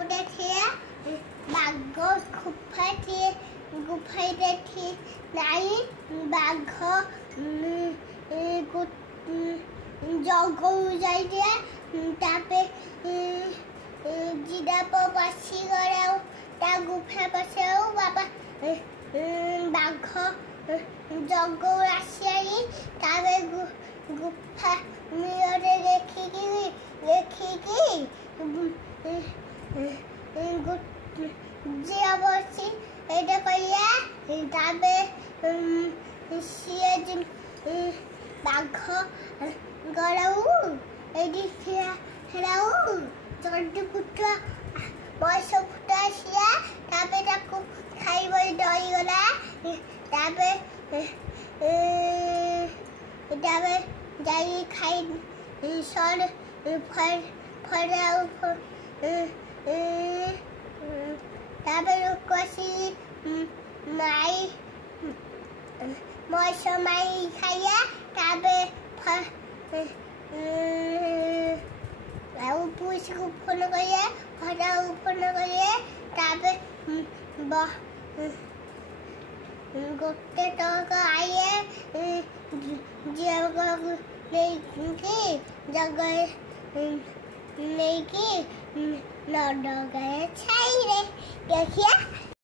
ଗୋଟେ ଥିଲା ବାଘ ଗୁଫାରେ ନାଇଁ ବାଘ ଜଙ୍ଗଲ ଯାଇଥିଲା ତାପରେ ଜିରାଫ ପଶିଗଲା ତା ଗୁଫା ପଶେ ଆଉ ବାବା ବାଘ ଜଙ୍ଗଲ ଆସିଲାଣି ତାପରେ ଗୁଫା ମିରରେ ଦେଖିକି ଯିଏ ବସି ଏଇଟା କହିଲା ତାପରେ ସିଏ ବାଘ ଗଲାଉ ଏଇଠି ଠିଆ ହେଲାଉ ଜଲ୍ଦି ଫୁଟ ବୟସ ଫୁଟ ଆସିଲା ତାପରେ ତାକୁ ଖାଇବ ଡରିଗଲା ତାପରେ ଯାଇ ଖାଇ ତାପରେ ଲୋକ ଆସି ମାଇ ମଣିଷ ମାଇ ଖାଇବା ତାପରେ ଆଉ ପୁଷକୁ ଫୋନ କରିବେ ହରାକୁ ଫୋନ କରିବେ ତାପରେ ଗୋଟେ ଟକ ଆଇଏ ଝିଅକୁ ନେଇକି ଜଙ୍ଗଲ ନେଇକି ନଡଗାଏ ଛାଇରେ ଦେଖିଆ